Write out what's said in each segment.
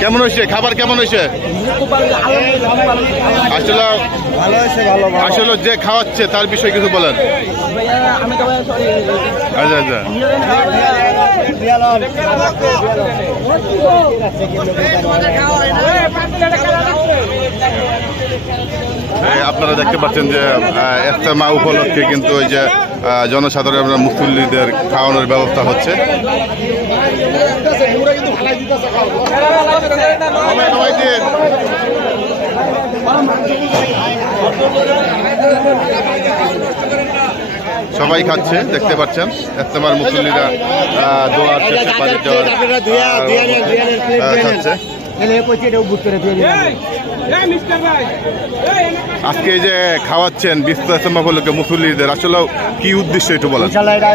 কেমন হয়েছে খাবার? কেমন হয়েছে? আসলে আসলে যে খাওয়াচ্ছে তার বিষয়ে কিছু বলেন। আচ্ছা আচ্ছা, আপনারা দেখতে পাচ্ছেন যে ইজতেমা উপলক্ষে কিন্তু ওই যে জনসাধারণ মুসল্লিদের খাওয়ানোর ব্যবস্থা হচ্ছে। সবাই খাচ্ছে, দেখতে পাচ্ছেন ইজতেমার মুসল্লিরা দোয়ার শেষে পানি খাচ্ছে। আজকে যে খাওয়াচ্ছেন বিশ্ব ইজতেমা উপলক্ষে মুসল্লিদের, আসলে কি উদ্দেশ্য একটু বলেন। ইনশাল্লাহ এটা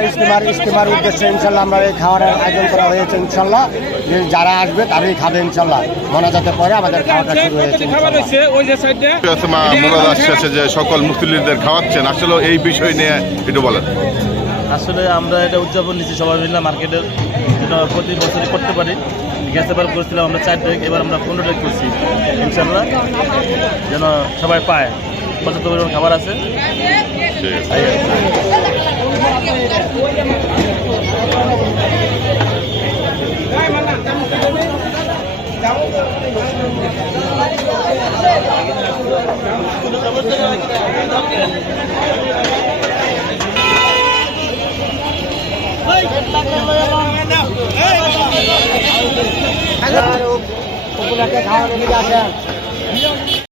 ইজতেমার উদ্দেশ্যে ইনশাল্লাহ আমরা এই খাওয়ার আয়োজন করা হয়েছে। ইনশাল্লাহ যে যারা আসবে তারাই খাবে ইনশাল্লাহ। মোনাজাতে পরে আমাদের খাওয়াটা শুরু হয়েছে। ইজতেমা মোনাজাত শেষে যে সকল মুসল্লিদের খাওয়াচ্ছেন, আসলে এই বিষয় নিয়ে একটু বলেন। আসলে আমরা এটা উদযাপন নিচ্ছি সবাই মিলে মার্কেটের, যেটা প্রতি বছরই করতে পারি। গ্যাস এবার করছিলাম আমরা 4 তারিখ, এবার আমরা 15 তারিখ করছি। ইনশাল্লাহ যেন সবাই পায়, পর্যাপ্ত পরিমাণ খাবার আছে। খাওয়া